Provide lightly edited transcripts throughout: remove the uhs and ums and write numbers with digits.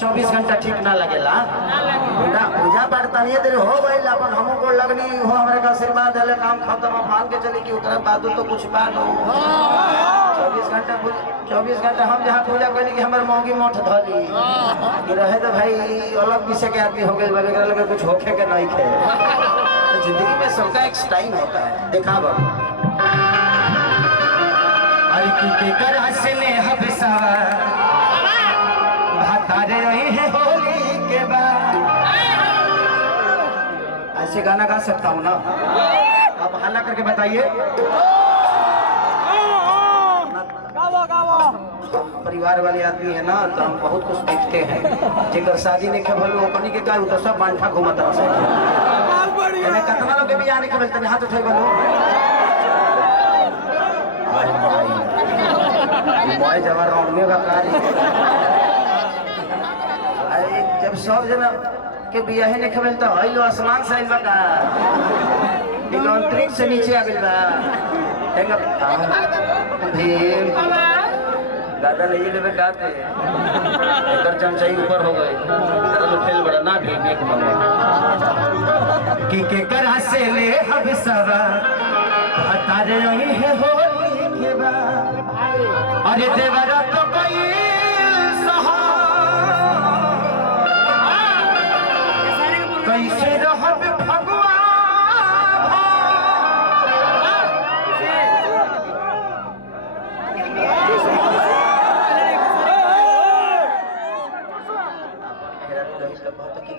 24 घंटा ठीक ना लगेला ना पूजा पाठ तनिए देर हो गई अपन हमो को लगनी हो हमारे का आशीर्वाद देले काम खत्म मान के चले कि उतरे बाद तो कुछ बात हो 24 घंटा हम जहाँ पूजा करी कि हमारे मौगी मोठ धली कि रहे तो भाई अलग विषय के आदमी हो गए वगैरह लगे कुछ होखे के नहीं खे तो जिंदगी में सबका एक टाइम होता है देखा बाबू अरे की कर हंसने हबसा भातारे रही है होली के बाद ऐसे गाना गा सकता हूँ ना आप हल्ला करके बताइए परिवार वाले आदमी है ना तो हम बहुत कुछ देखते हैं जिनकर शादी नहीं खेल ओपनी के का तो सब बांठा घूमता कतना लोग के भी आने के मिलते हाथ उठे बोलो मोए जवार राउंड का कार्य जब सब जना के बियाह नहीं खबल तो हइलो आसमान से आइल बा का एगो अंतरिक्ष से नीचे आ गइल बा एगो भीम दादा नहीं लेबे गाते एकर चमचाई ऊपर हो गई दादा तो फेल बड़ा ना भीम एक नंबर की के करा से ले हम सब हतारे रही है होली के बाद अरे देवरा तो कोई कैसे रहब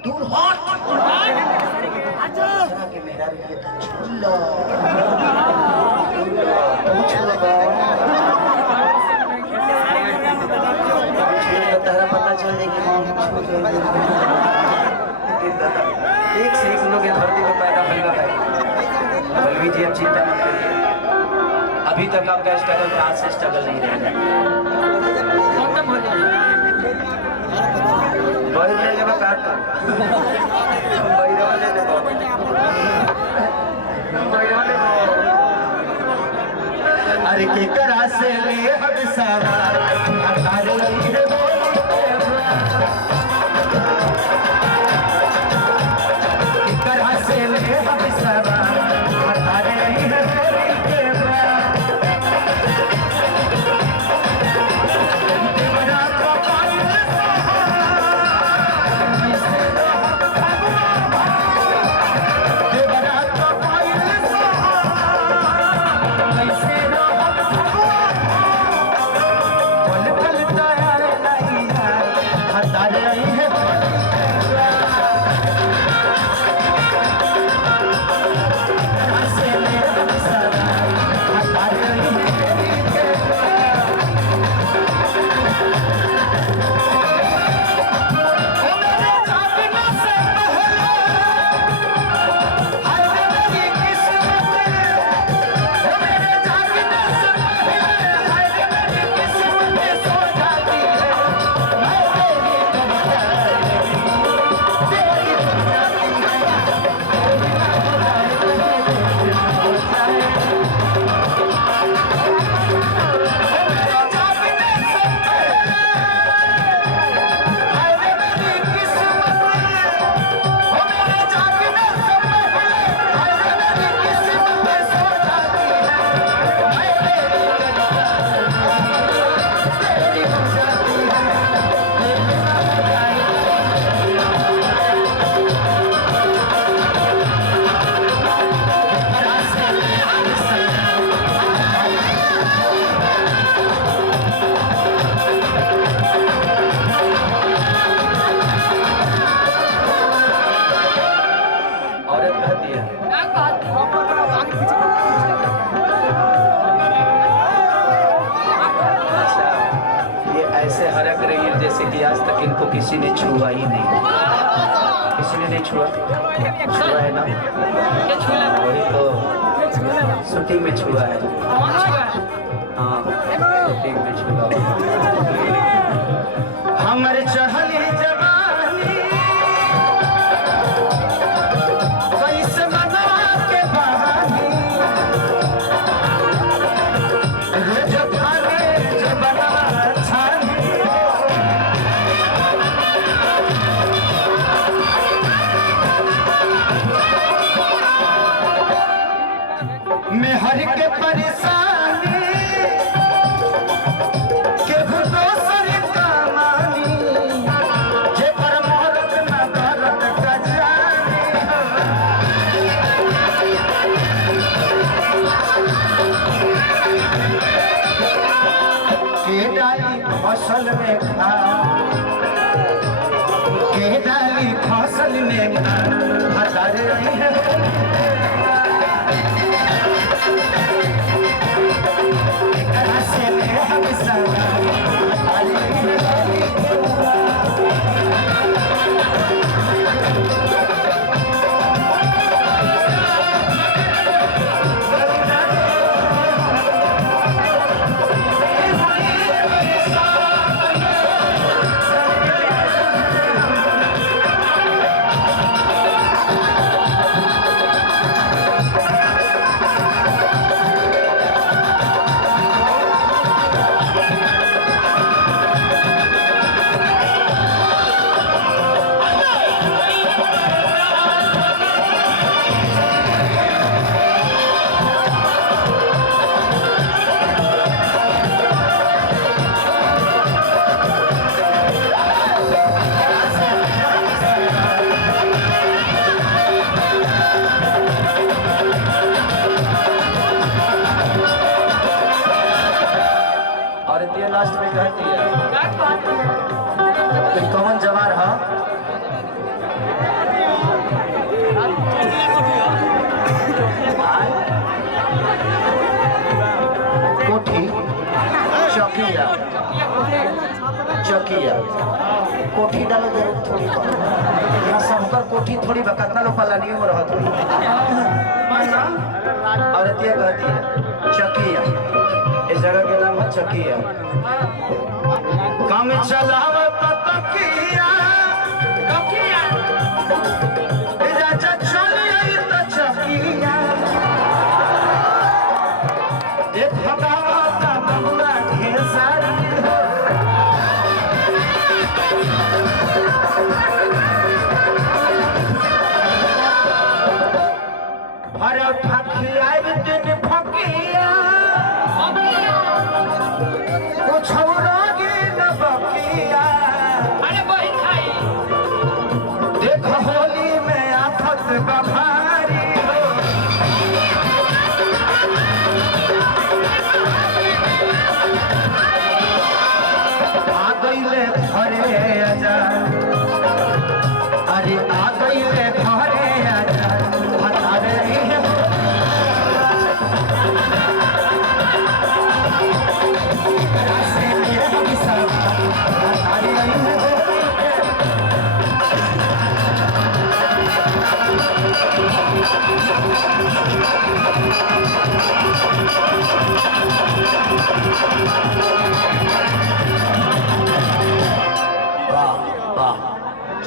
दूर हट के मेरा छुल्लो पता चल जाएगी एक से एक लोग धरती पर पैदा होगा है बलवी जी अब चिंता मत करिए अभी तक आपका स्ट्रगल था आज से स्ट्रगल नहीं रहेगा खत्म हो जाएगा बैल ले लेगा काट बैरवा ले लेगा अरे के करा से ले हम सारा हटारे लगी है जैसे कि आज तक इनको किसी ने छुआ ही नहीं किसी ने नहीं छुआ है ना वही तो शूटिंग में छुआ है हाँ शूटिंग में छुआ हमारे चढ़ली जवानी कैसे मना के बहानी जब खाने जब बना छानी हतारे रही है लास्ट में कहती है तुम कौन जवान हो कोठी चौकिया चौकिया कोठी डालो जरूर थोड़ी यहाँ सबकर कोठी थोड़ी बकतना लो पल्ला नहीं हो रहा थोड़ी और कहती है चौकिया इस जगह के नाम है चकिया कम चलाव तकिया तकिया राजा चली त चकिया एक हटावा त बंगला घेसारी भर फकिया दिन फकिया देखो होली में आफत बहारी आ गईले घरे आजा अरे आ गईले घरे आजा बता रही है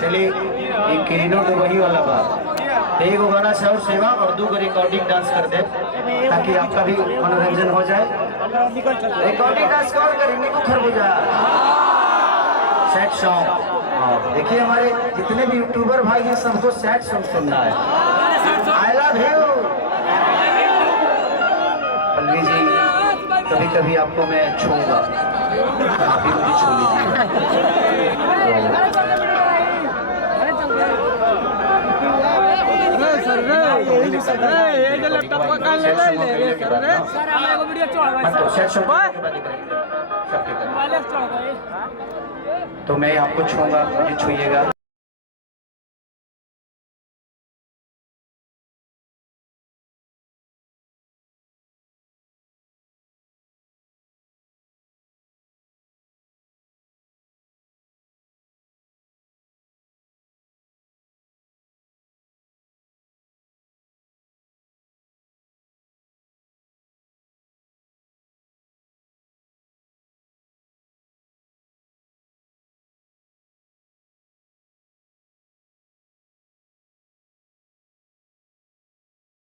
चलिए एक किरणों तो वही वाला बात एक गाना से और सेवा और दो रिकॉर्डिंग डांस कर दे ताकि आपका भी मनोरंजन हो जाए। रिकॉर्डिंग डांस कौन करेंगे को खरबूजा सैड सॉन्ग। देखिए हमारे जितने भी यूट्यूबर भाई हैं सबको सैड सॉन्ग सुनना है। I love you Pallavi ji, कभी कभी आपको मैं छूऊंगा, आप ही मुझे छू लीजिए। तो मैं आपको छूऊंगा, मुझे छूइएगा।